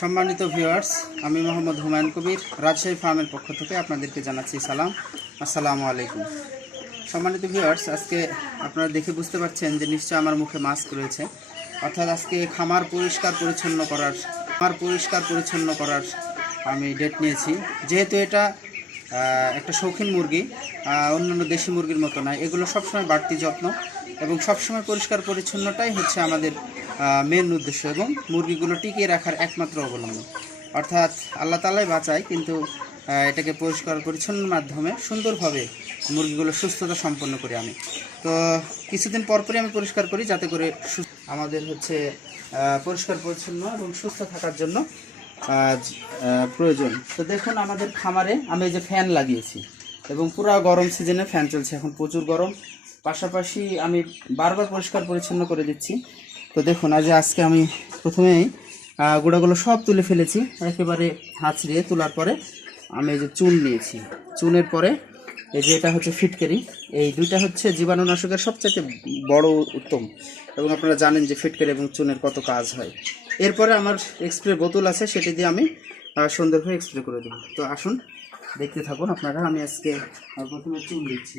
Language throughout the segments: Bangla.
সম্মানিত ভিউয়ার্স আমি মোহাম্মদ হুমায়ুন কবির, রাজশাহী ফার্মের পক্ষ থেকে আপনাদেরকে জানাচ্ছি সালাম। আসসালামু আলাইকুম। সম্মানিত ভিউয়ার্স আজকে আপনারা দেখে বুঝতে পারছেন যে নিশ্চয় আমার মুখে মাস্ক রয়েছে। অর্থাৎ আজকে খামার পরিষ্কার পরিচ্ছন্ন করার, খামার পরিষ্কার পরিচ্ছন্ন করার আমি ডেট নিয়েছি। যেহেতু এটা একটা শৌখিন মুরগি অন্যান্য দেশি মুরগির মতো নয়, এগুলো সবসময় বাড়তি যত্ন এবং সবসময় পরিষ্কার পরিচ্ছন্নটাই হচ্ছে আমাদের মেন উদ্দেশ্য এবং মুরগিগুলো টিকিয়ে রাখার একমাত্র অবলম্বন। অর্থাৎ আল্লাহ তালাই বাঁচায়, কিন্তু এটাকে পরিষ্কার পরিচ্ছন্নের মাধ্যমে সুন্দরভাবে মুরগিগুলো সুস্থতা সম্পন্ন করি আমি। তো, কিছুদিন পর পরই আমি পরিষ্কার করি যাতে করে আমাদের হচ্ছে পরিষ্কার, পরিচ্ছন্ন এবং সুস্থ থাকার জন্য প্রয়োজন। তো দেখুন আমাদের খামারে আমি এই যে ফ্যান লাগিয়েছি এবং পুরো গরম সিজনে ফ্যান চলছে। এখন প্রচুর গরম। পাশাপাশি আমি বারবার পরিষ্কার, পরিচ্ছন্ন করে দিচ্ছি। তো দেখুন, আজ আজকে আমি প্রথমেই গুঁড়াগুলো সব তুলে ফেলেছি। একেবারে হাঁচড়িয়ে তোলার পরে আমি এই যে চুন নিয়েছি। চুনের পরে এই যে এটা হচ্ছে ফিটকারি। এই দুইটা হচ্ছে জীবাণুনাশকের সবচেয়ে বড় উত্তম। এবং আপনারা জানেন যে ফিটকারি এবং চুনের কত কাজ হয়। এরপরে আমার এক্সপ্রে বোতল আছে, সেটি দিয়ে আমি সুন্দরভাবে এক্সপ্রে করে দেবো। তো আসুন, দেখতে থাকুন আপনারা। আমি আজকে প্রথমে চুন দিচ্ছি।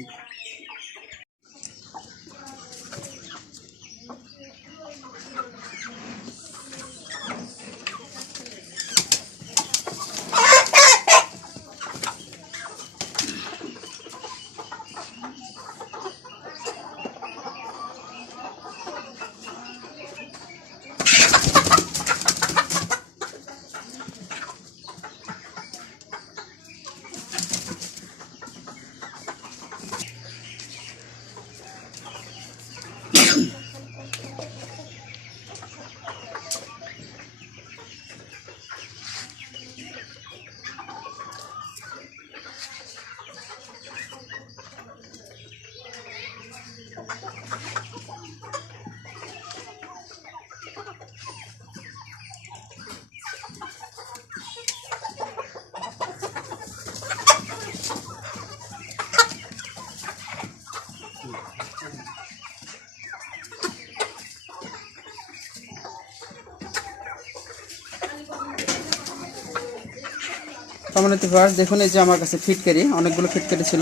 সম্মানিত ভিউয়ার্স দেখুন এই যে আমার কাছে ফিটকারি, অনেকগুলো ফিটকারি ছিল।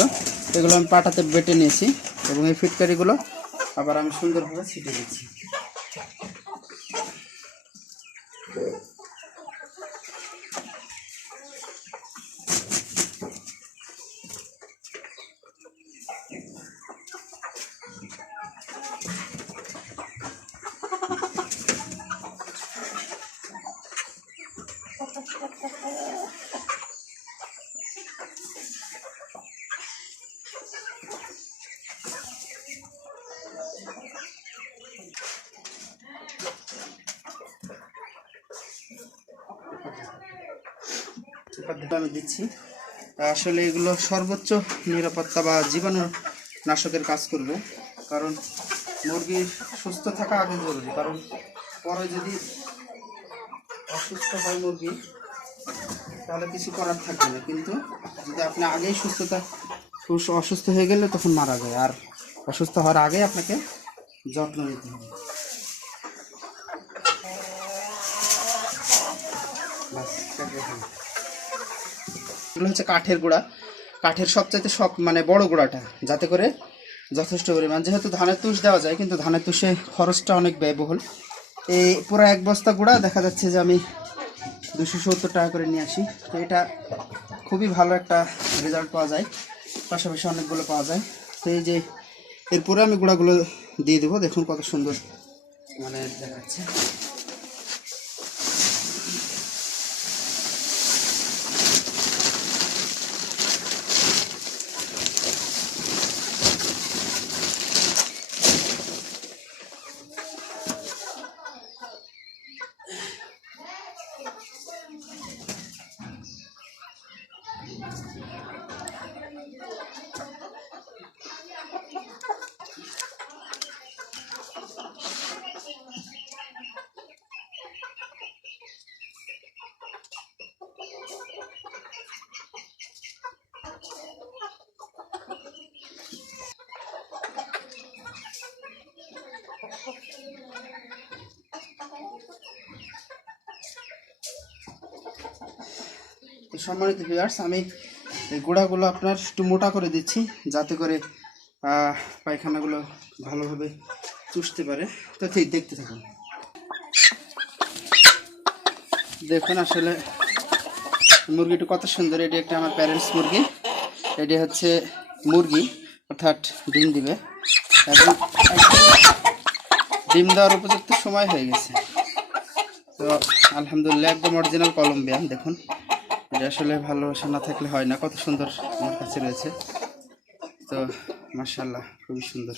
এগুলো আমি পাটাতে বেটে নিয়েছি এবং এই ফিটকারিগুলো আবার আমি সুন্দরভাবে ছিটে দিচ্ছি। পদ্ধতি আমি দিচ্ছি। আসলে এগুলো সর্বোচ্চ নিরাপত্তা বা জীবাণু নাশকের কাজ করবে। কারণ মুরগির সুস্থ থাকা আগে জরুরি। কারণ পরে যদি অসুস্থ হয় মুরগি, তাহলে কিছু করার থাকবে না। কিন্তু যদি আপনি আগেই সুস্থতা, সুস- অসুস্থ হয়ে গেলে তখন মারা যায়। আর অসুস্থ হওয়ার আগে আপনাকে যত্ন নিতে হবে। এগুলো হচ্ছে কাঠের গুঁড়া। কাঠের সবচাইতে সব মানে বড় গুঁড়াটা, যাতে করে যথেষ্ট পরিমাণ, যেহেতু ধানের তুষ দেওয়া যায়, কিন্তু ধানের তুষে খরচটা অনেক ব্যয়বহুল। এই পুরো এক বস্তা গুঁড়া, দেখা যাচ্ছে যে আমি দুশো সত্তর টাকা করে নিয়ে আসি। তো এটা খুবই ভালো একটা রেজাল্ট পাওয়া যায়, পাশাপাশি অনেকগুলো পাওয়া যায়। তো এই যে এরপরে আমি গুঁড়াগুলো দিয়ে দেবো, দেখুন কত সুন্দর মানে দেখাচ্ছে। সম্মানিত ভিউয়ার্স আমি এই গোড়াগুলো আপনার একটু মোটা করে দিচ্ছি, যাতে করে পায়খানাগুলো ভালোভাবে চুষতে পারে। তো ঠিক, দেখতে থাকুন। দেখুন আসলে মুরগিটা কত সুন্দর, এটি একটা আমার প্যারেন্টস মুরগি। এটি হচ্ছে মুরগি, অর্থাৎ ডিম দিবে। এবং ডিম দেওয়ার উপযুক্ত সময় হয়ে গেছে। তো আলহামদুলিল্লাহ, একদম অরিজিনাল কলম্বিয়ান দেখুন। এটা আসলে ভালোবাসা না থাকলে হয় না। কত সুন্দর আমার কাছে রয়েছে। তো মার্শাল্লাহ খুবই সুন্দর।